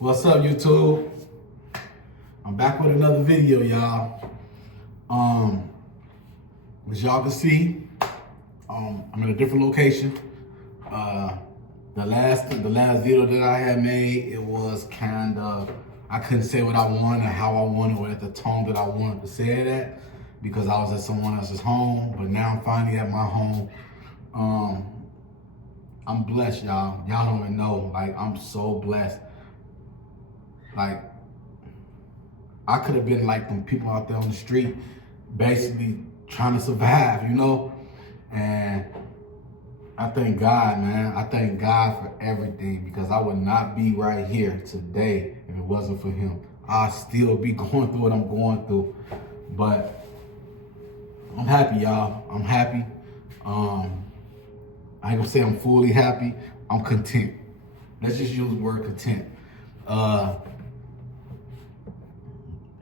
What's up, YouTube? I'm back with another video, y'all. As y'all can see, I'm in a different location. The last video that I had made, it was kind of, I couldn't say what I wanted, how I wanted, or at the tone that I wanted to say it at, because I was at someone else's home. But now I'm finally at my home. I'm blessed, y'all. Y'all don't even know. Like, I'm so blessed. Like, I could have been like them people out there on the street, basically trying to survive, you know? And I thank God, man. I thank God for everything, because I would not be right here today if it wasn't for him. I'd still be going through what I'm going through. But I'm happy, y'all. I'm happy. I ain't gonna say I'm fully happy. I'm content. Let's just use the word content.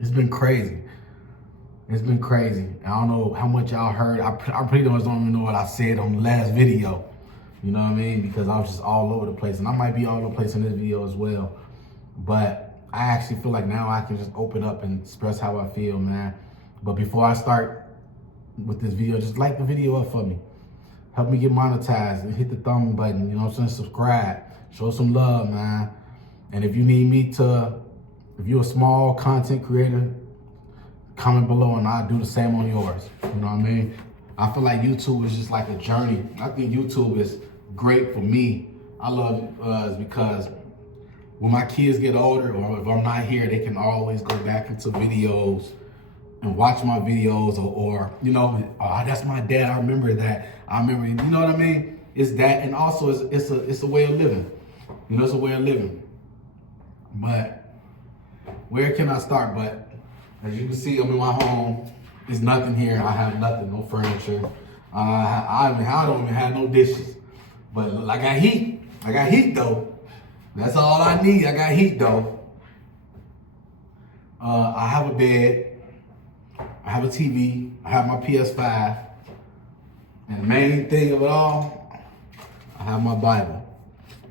It's been crazy. It's been crazy. I don't know how much y'all heard. I pretty much don't even know what I said on the last video. You know what I mean? Because I was just all over the place. And I might be all over the place in this video as well. But I actually feel like now I can just open up and express how I feel, man. But before I start with this video, just like the video up for me. Help me get monetized and hit the thumb button, you know what I'm saying? Subscribe. Show some love, man. And if you need me to, if you're a small content creator, comment below and I'll do the same on yours. You know what I mean? I feel like YouTube is just like a journey. I think YouTube is great for me. I love it because when my kids get older, or if I'm not here, they can always go back into videos and watch my videos, or you know, oh, that's my dad. I remember that. I remember, you know what I mean? It's that, and also it's a way of living. You know, it's a way of living. But where can I start? But as you can see, I'm in my home. There's nothing here. I have nothing, no furniture. I don't even have no dishes. But I got heat. I got heat though. That's all I need. I got heat though. I have a bed. I have a TV. I have my PS5. And the main thing of it all, I have my Bible.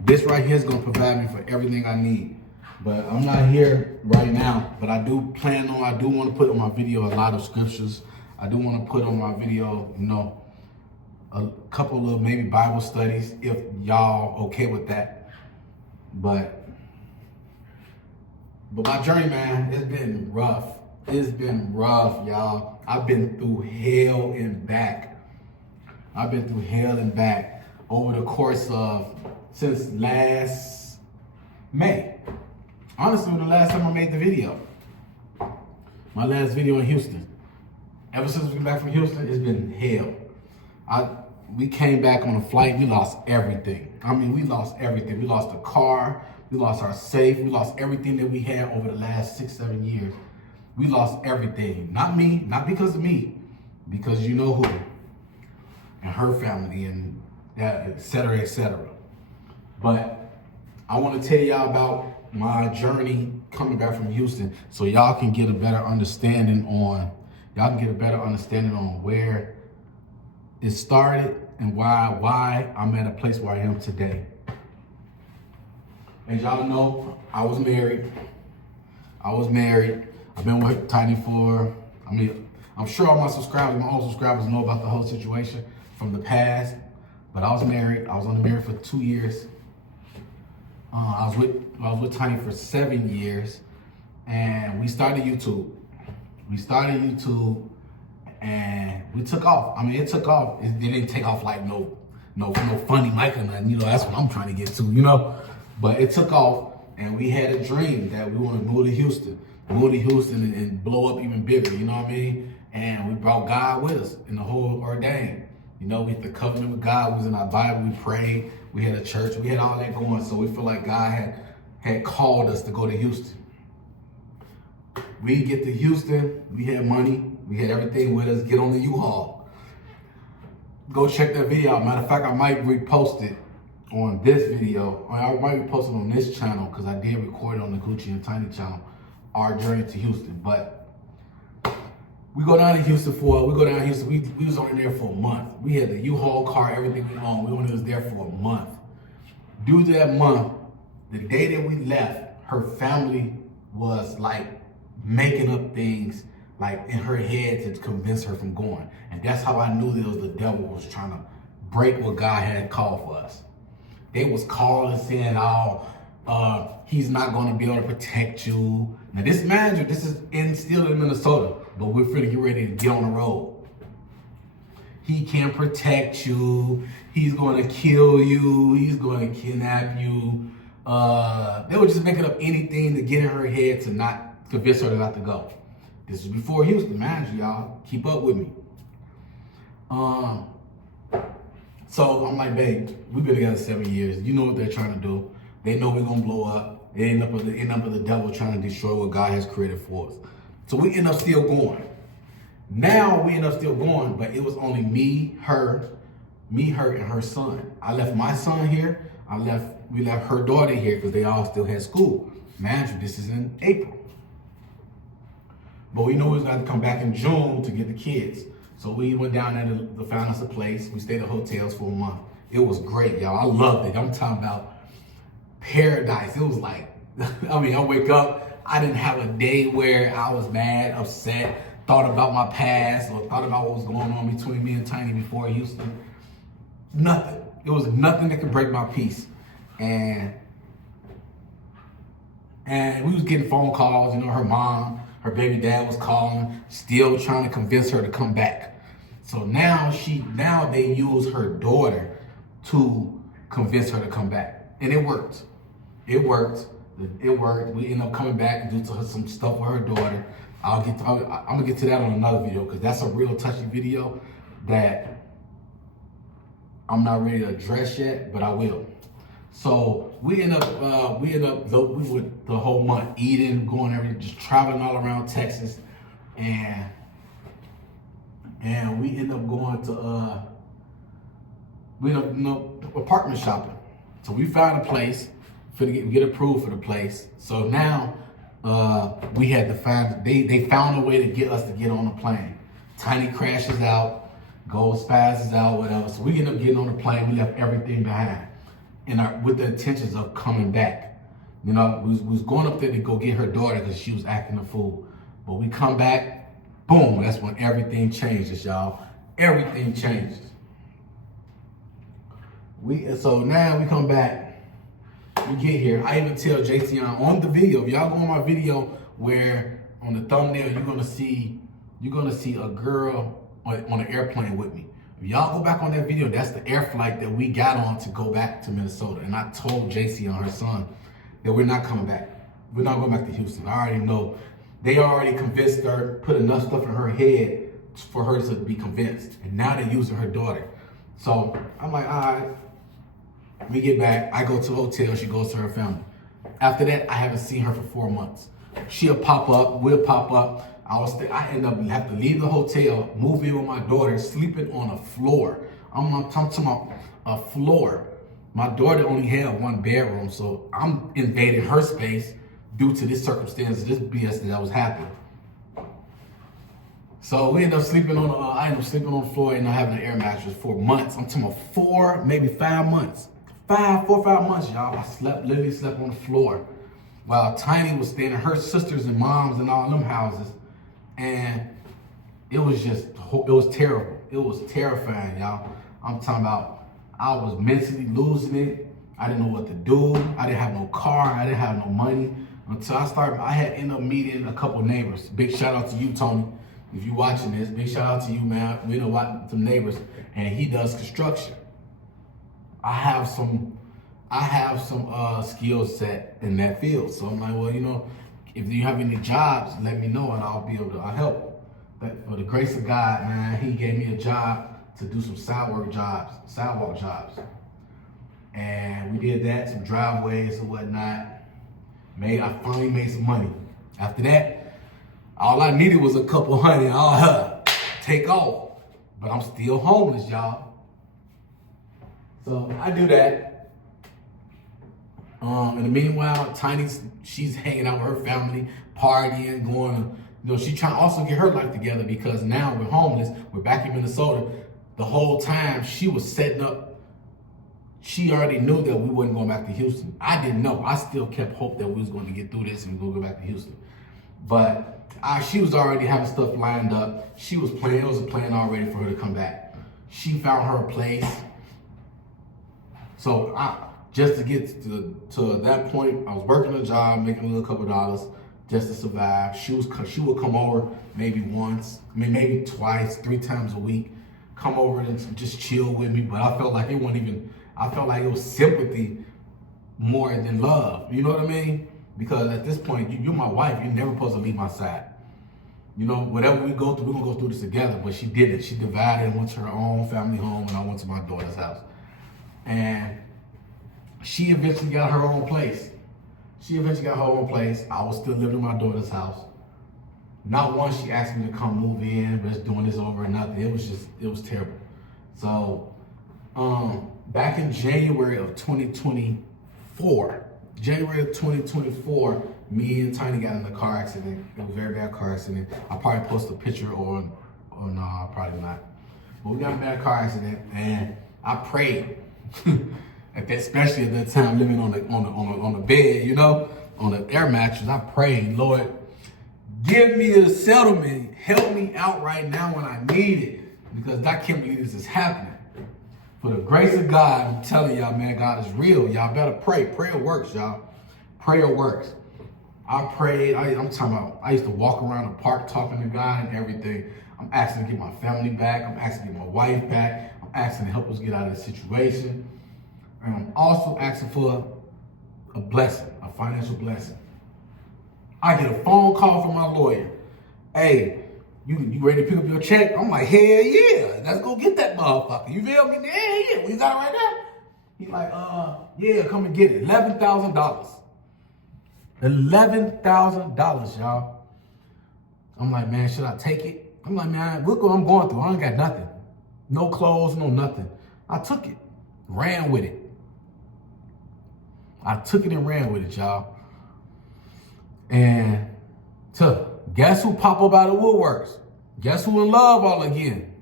This right here is gonna provide me for everything I need. But I'm not here right now, but I do want to put on my video a lot of scriptures. I do want to put on my video, you know, a couple of maybe Bible studies, if y'all okay with that. But my journey, man, it's been rough. It's been rough, y'all. I've been through hell and back. I've been through hell and back over the course of, since last May. Honestly, the last time I made the video. My last video in Houston. Ever since we came back from Houston, it's been hell. We came back on a flight, we lost everything. I mean, we lost everything. We lost the car, we lost our safe, we lost everything that we had over the last 6-7 years. We lost everything. Not me, not because of me, because you know who. And her family and that, et cetera, et cetera. But I want to tell y'all about my journey coming back from Houston, so y'all can get a better understanding on, where it started and why I'm at a place where I am today. As y'all know, I was married. I've been with Tiny for, I'm sure all my old subscribers know about the whole situation from the past, but I was married. I was only married for 2 years. I was with Tiny for 7 years, and we started YouTube. And we took off. I mean, it took off. It didn't take off like no funny mic or nothing. You know, that's what I'm trying to get to. You know, but it took off, and we had a dream that we want to move to Houston, and blow up even bigger. You know what I mean? And we brought God with us in the whole ordain. You know, we had the covenant with God. We was in our Bible. We prayed. We had a church. We had all that going. So we feel like God had called us to go to Houston. We get to Houston. We had money. We had everything with us. Get on the U-Haul. Go check that video out. Matter of fact, I might repost it on this video. I might repost it on this channel, because I did record it on the Gucci and Tiny channel, our journey to Houston. But we go down to Houston. We was only there for a month. We had the U-Haul car, everything we owned. We only was there for a month. Due to that month, the day that we left, her family was like making up things like in her head to convince her from going. And that's how I knew that it was the devil was trying to break what God had called for us. They was calling saying, he's not going to be able to protect you. Now this manager, this is still in Minnesota, but we're finna get ready to get on the road. He can't protect you. He's going to kill you. He's going to kidnap you. They were just making up anything to get in her head to not convince her not to go. This was before he was the manager, y'all. Keep up with me. So I'm like, babe, we've been together 7 years. You know what they're trying to do. They know we're gonna blow up. They end up with the devil trying to destroy what God has created for us. So we end up still going. Now we end up still going, but it was only me, her, and her son. I left my son here. We left her daughter here because they all still had school. Mind you, this is in April. But we knew we was gonna come back in June to get the kids. So we went down there to find us a place. We stayed at hotels for a month. It was great, y'all. I loved it. I'm talking about paradise. It was like, I mean, I wake up, I didn't have a day where I was mad, upset, thought about my past, or thought about what was going on between me and Tiny before Houston. Nothing. It was nothing that could break my peace. And we was getting phone calls, you know, her mom, her baby dad was calling, still trying to convince her to come back. So now they use her daughter to convince her to come back. And it worked. It worked. We ended up coming back due to some stuff with her daughter. I'm gonna get to that on another video because that's a real touchy video that I'm not ready to address yet, but I will. So we went the whole month eating, going everywhere, just traveling all around Texas, and we end up going to apartment shopping. So we found a place for to get approved for the place. So now we had to find they found a way to get us to get on the plane. Tiny crashes out, Gold spazzes out, whatever. So we end up getting on the plane. We left everything behind. With the intentions of coming back. You know, we was going up there to go get her daughter because she was acting a fool. But we come back, boom, that's when everything changes, y'all. Everything changes. So now we come back, we get here. I even tell JC on the video, if y'all go on my video where on the thumbnail you're gonna see a girl on an airplane with me. If y'all go back on that video, that's the air flight that we got on to go back to Minnesota. And I told JC and her son that we're not coming back. We're not going back to Houston. I already know. They already convinced her, put enough stuff in her head for her to be convinced. And now they're using her daughter. So I'm like, all right. We get back. I go to the hotel. She goes to her family. After that, I haven't seen her for 4 months. She'll pop up. We'll pop up. I end up have to leave the hotel, move in with my daughter, sleeping on a floor. I'm talking about a floor. My daughter only had 1 bedroom, so I'm invading her space due to this circumstance, this BS that was happening. So we end up sleeping on. I ended up sleeping on the floor and not having an air mattress for months. I'm talking about 4, maybe 5 months. 4 or 5 months, y'all. I literally slept on the floor while Tiny was staying at her sisters and moms and all them houses. And it was terrible. It was terrifying, y'all. I'm talking about, I was mentally losing it. I didn't know what to do. I didn't have no car. I didn't have no money. Until I had ended up meeting a couple neighbors. Big shout out to you, Tony. If you're watching this, big shout out to you, man. We know what some neighbors, and he does construction. I have some skill set in that field. So I'm like, well, you know, if you have any jobs, let me know and I'll be able to help. But for the grace of God, man, he gave me a job to do some sidewalk jobs. And we did that, some driveways and whatnot. I finally made some money. After that, all I needed was a couple $100. I'll take off. But I'm still homeless, y'all. So I do that. In the meanwhile, she's hanging out with her family, partying, going to, she's trying to also get her life together because now we're homeless. We're back in Minnesota. The whole time she was setting up she already knew that we wasn't going back to Houston. I didn't know. I still kept hope that we was going to get through this and we were going to go back to Houston. But she was already having stuff lined up. She was planning. It was a plan already for her to come back. She found her place. So just to get to that point, I was working a job, making a little couple of dollars just to survive. She would come over maybe once, maybe twice, 3 times a week, come over and just chill with me. But I felt like it wasn't even. I felt like it was sympathy more than love. You know what I mean? Because at this point, you're my wife. You're never supposed to leave my side. You know, whatever we go through, we're going to go through this together. But she did it. She divided and went to her own family home, and I went to my daughter's house. And she eventually got her own place. I was still living in my daughter's house. Not once she asked me to come move in, but just doing this over and nothing. It was terrible. So, back in January of 2024, me and Tiny got in a car accident. It was a very bad car accident. I'll probably post a picture or no, probably not. But we got in a bad car accident, and I prayed. Especially at that time, living on the bed, you know, on the air mattress. I prayed, Lord, give me a settlement. Help me out right now when I need it, because I can't believe this is happening. For the grace of God, I'm telling y'all, man, God is real. Y'all better pray. Prayer works, y'all. Prayer works. I prayed. I'm talking about, I used to walk around the park talking to God and everything. I'm asking to get my family back. I'm asking to get my wife back. I'm asking to help us get out of this situation. And I'm also asking for a blessing, a financial blessing. I get a phone call from my lawyer. Hey, you ready to pick up your check? I'm like, hell yeah, let's go get that motherfucker. You feel me? Yeah, we got it right there. He's like, yeah, come and get it. $11,000. $11,000, y'all. I'm like, man, should I take it? I'm like, man, look what I'm going through. I ain't got nothing. No clothes, no nothing. I took it, ran with it. I took it and ran with it, y'all. And guess who pop up out of the woodworks? Guess who in love all again?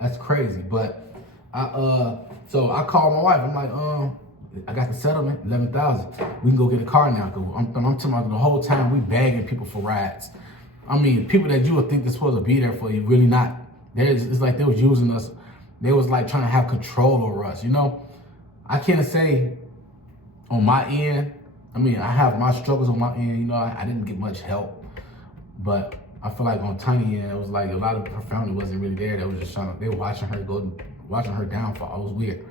That's crazy. But so I called my wife. I'm like, I got the settlement, $11,000. We can go get a car now. I'm talking about the whole time we begging people for rides. I mean, people that you would think they're supposed to be there for you, really not. It's like they was using us. They was like trying to have control over us, you know? I can't say on my end, I mean, I have my struggles on my end, you know, I didn't get much help. But I feel like on Tiny end, it was like a lot of her family wasn't really there. They was just they were watching her downfall. It was weird.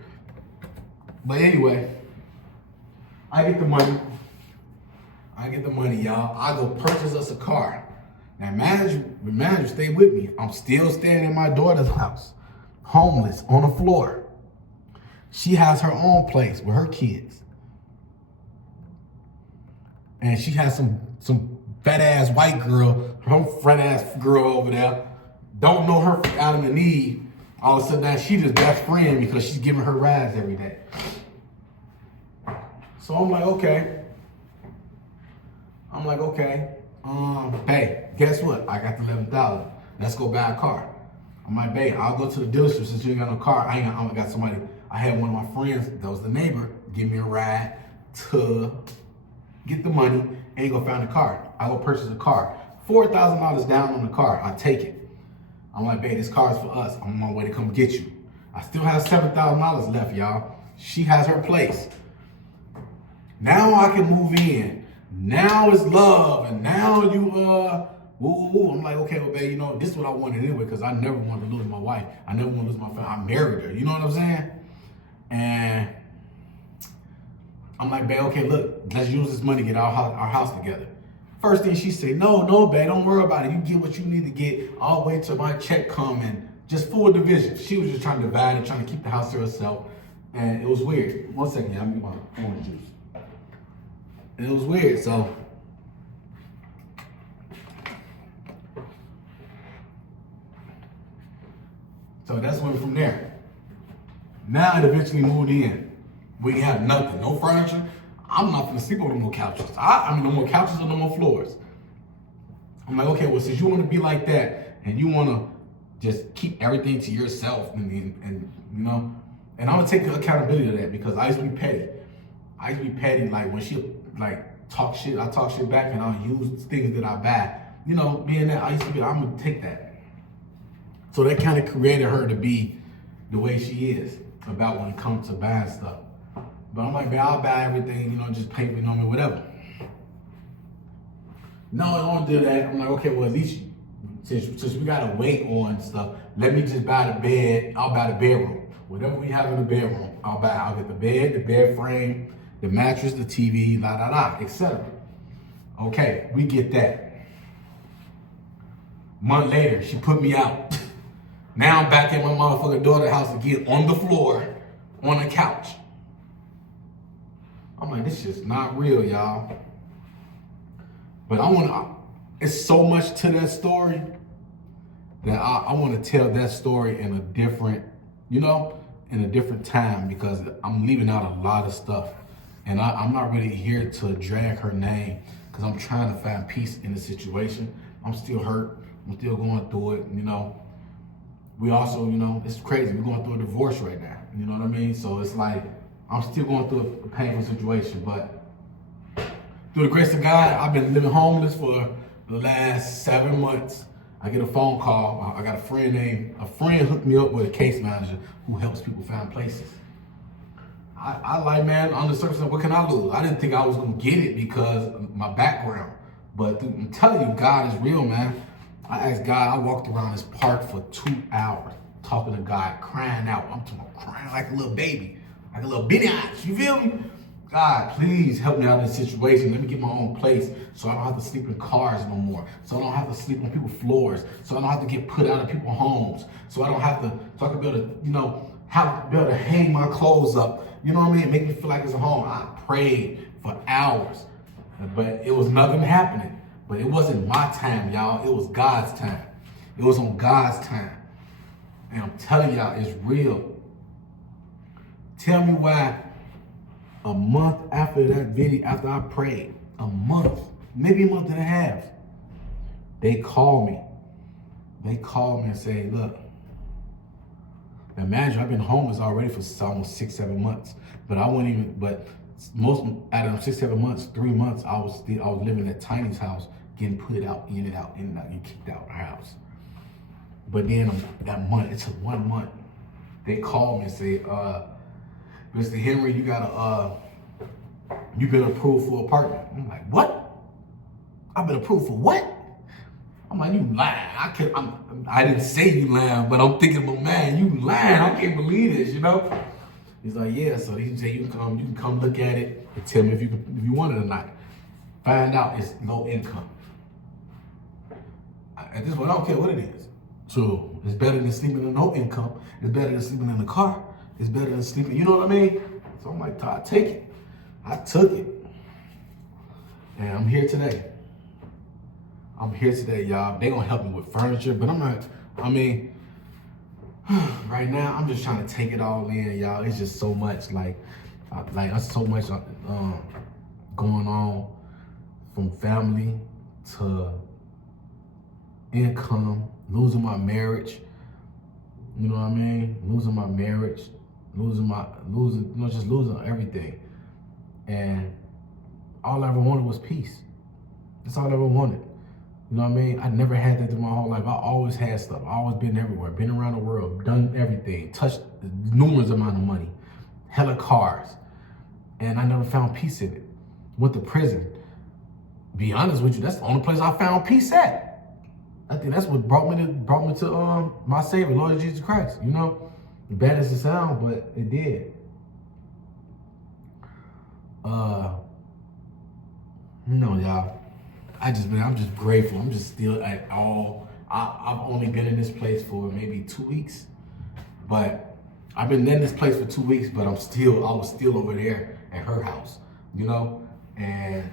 But anyway, I get the money, y'all. I go purchase us a car. Now, manager, stay with me. I'm still staying in my daughter's house, homeless, on the floor. She has her own place with her kids. And she has some fat ass white girl, her fat ass girl over there. Don't know her from Adam and Eve. All of a sudden now she's his best friend because she's giving her rides every day. So I'm like, okay. Hey, guess what? I got the $11,000. Let's go buy a car. I'm like, babe, I'll go to the dealership since you ain't got no car. I got somebody. I had one of my friends that was the neighbor give me a ride to get the money and go find a car. I go purchase a car. $4,000 down on the car. I take it. I'm like, babe, this car is for us. I'm on my way to come get you. I still have $7,000 left, y'all. She has her place. Now I can move in. Now it's love, and now I'm like, okay, well, babe, you know, this is what I wanted anyway, because I never wanted to lose my wife. I never want to lose my family. I married her, you know what I'm saying? And I'm like, babe, okay, look, let's use this money to get our house together. First thing she said, no, babe, don't worry about it. You get what you need to get. I'll wait till my check come and just full division. She was just trying to divide it, trying to keep the house to herself. And it was weird. One second, y'all, let me get my orange juice. And it was weird, so that's went from there. Now it eventually moved in. We have nothing, no furniture. I'm not gonna sleep on no more couches. I mean, no more couches or no more floors. I'm like, okay, well, since you want to be like that and you want to just keep everything to yourself and you know, And I'm gonna take accountability of that because I used to be petty. I used to be petty, like when she like talk shit, I talk shit back and I'll use things that I buy. You know, being that I used to be, I'm gonna take that. So that kind of created her to be the way she is about when it comes to buying stuff. But I'm like, man, I'll buy everything, you know, just pay me, whatever. No, I don't do that. I'm like, okay, well, at least since we gotta wait on stuff, let me just buy the bed. I'll buy the bedroom. Whatever we have in the bedroom, I'll buy. I'll get the bed, the bed frame, the mattress, the TV, etc. Okay, we get that. Month later, she put me out. Now I'm back at my motherfucking daughter's house again on the floor, on the couch. I'm like, this shit's not real, y'all. But it's so much to that story that I want to tell that story in a different, in a different time because I'm leaving out a lot of stuff. And I'm not really here to drag her name because I'm trying to find peace in the situation. I'm still hurt. I'm still going through it, We also, it's crazy. We're going through a divorce right now. You know what I mean? So it's like, I'm still going through a painful situation, but through the grace of God, I've been living homeless for the last 7 months. I get a phone call. I got a friend hooked me up with a case manager who helps people find places. I like, man, on the surface, what can I lose? I didn't think I was gonna get it because of my background. But I'm telling you, God is real, man. I asked God, I walked around this park for 2 hours talking to God, crying out. I'm talking crying like a little baby, like a little bitty eyes, you feel me? God, please help me out in this situation. Let me get my own place so I don't have to sleep in cars no more. So I don't have to sleep on people's floors. So I don't have to get put out of people's homes. So I don't have to, so I can be able to, be able to hang my clothes up. You know what I mean? Make me feel like it's a home. I prayed for hours, but it was nothing happening. But it wasn't my time, y'all. It was God's time. It was on God's time. And I'm telling y'all, it's real. Tell me why a month after that video, after I prayed, a month, maybe a month and a half, they call me. They call me and say, look, now imagine I've been homeless already for almost 6-7 months, but most out of 6-7 months, 3 months, I was living at Tiny's house, getting put out, in and out, getting kicked out of the house. But then that month, it took 1 month. They called me and say, Mr. Henry, you've been approved for apartment. I'm like, what? I've been approved for what? I'm like, you lying. I didn't say you lying, but I'm thinking, well, man, you lying. I can't believe this, He's like, yeah, so he said you can come look at it and tell me if you want it or not. Find out it's low income. At this point, I don't care what it is. So it's better than sleeping in no income. It's better than sleeping in the car. It's better than sleeping, you know what I mean? So I'm like, I take it. I took it. And I'm here today. Y'all. They gonna help me with furniture, but right now, I'm just trying to take it all in, y'all. It's just so much, there's so much going on from family to income, losing my marriage. You know what I mean? Losing my marriage, losing everything. And all I ever wanted was peace. That's all I ever wanted. You know what I mean? I never had that through my whole life. I always had stuff. I always been everywhere, been around the world, done everything, touched numerous amount of money, hella cars. And I never found peace in it. Went to prison. Be honest with you, that's the only place I found peace at. I think that's what brought me to my Savior, Lord Jesus Christ. Bad as it sounds, but it did. Y'all. I'm just grateful. I'm just still at all. I've only been in this place for maybe 2 weeks, but I've been in this place for 2 weeks, but I was still over there at her house, and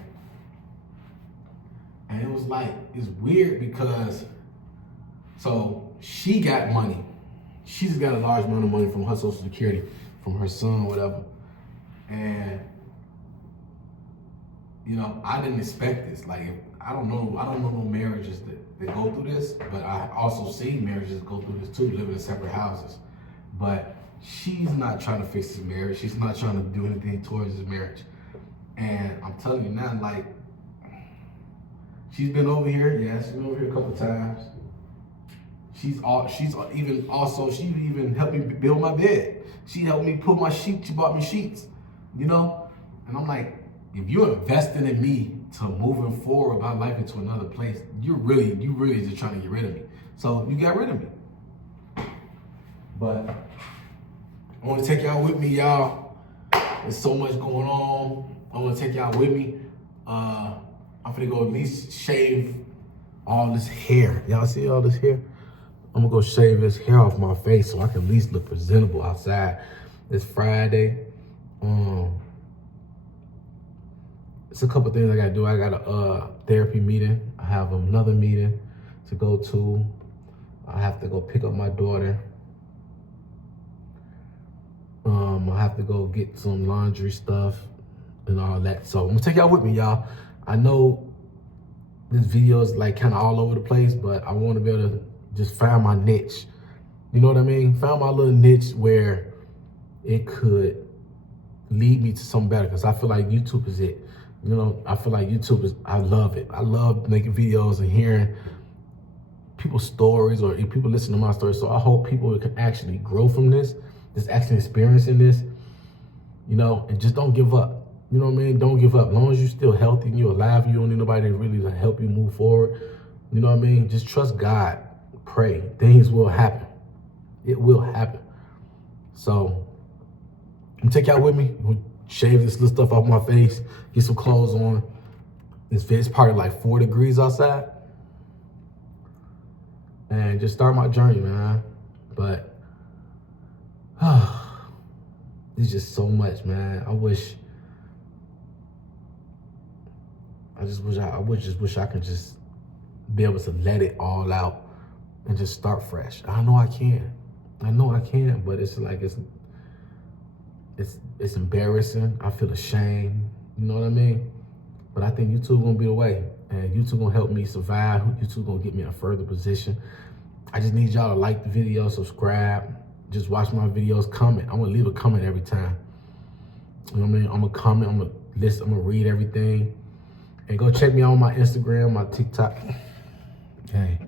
it was like, it's weird because, so she got money. She just got a large amount of money from her Social Security, from her son or whatever. And, I didn't expect this. Like, I don't know no marriages that go through this, but I also see marriages go through this too, live in separate houses. But she's not trying to fix his marriage. She's not trying to do anything towards his marriage. And I'm telling you now, like, she's been over here. Yeah, she's been over here a couple times. She even helped me build my bed. She helped me put my sheets. She bought me sheets, you know? And I'm like, if you're investing in me to moving forward my life into another place, you really just trying to get rid of me. So you got rid of me. But I want to take y'all with me, y'all. There's so much going on. I want to take y'all with me. I'm gonna go at least shave all this hair. Y'all see all this hair? I'm gonna go shave this hair off my face so I can at least look presentable outside. It's Friday. It's a couple things I gotta do. I got a therapy meeting. I have another meeting to go to. I have to go pick up my daughter. I have to go get some laundry stuff and all that. So I'm gonna take y'all with me, y'all. I know this video is like kind of all over the place, but I want to be able to just find my niche. You know what I mean? Found my little niche where it could lead me to something better, because I feel like YouTube is it. You know, I feel like YouTube is, I love it. I love making videos and hearing people's stories or people listen to my stories. So I hope people can actually grow from this, just actually experiencing this, you know, and just don't give up. You know what I mean? Don't give up. As long as you're still healthy and you're alive, you don't need nobody really to help you move forward. You know what I mean? Just trust God. Pray. Things will happen. It will happen. So I'm gonna take y'all with me. We'll shave this little stuff off my face, get some clothes on. It's probably like 4 degrees outside. And just start my journey, man. But it's just so much, man. I just wish I could just be able to let it all out and just start fresh. I know I can, but it's like, it's embarrassing. I feel ashamed, you know what I mean? But I think YouTube gonna be the way, and YouTube gonna help me survive. YouTube gonna get me in a further position. I just need y'all to like the video, subscribe, just watch my videos, comment. I'm gonna leave a comment every time. You know what I mean? I'm gonna comment, I'm gonna read everything. And go check me out on my Instagram, my TikTok. Okay.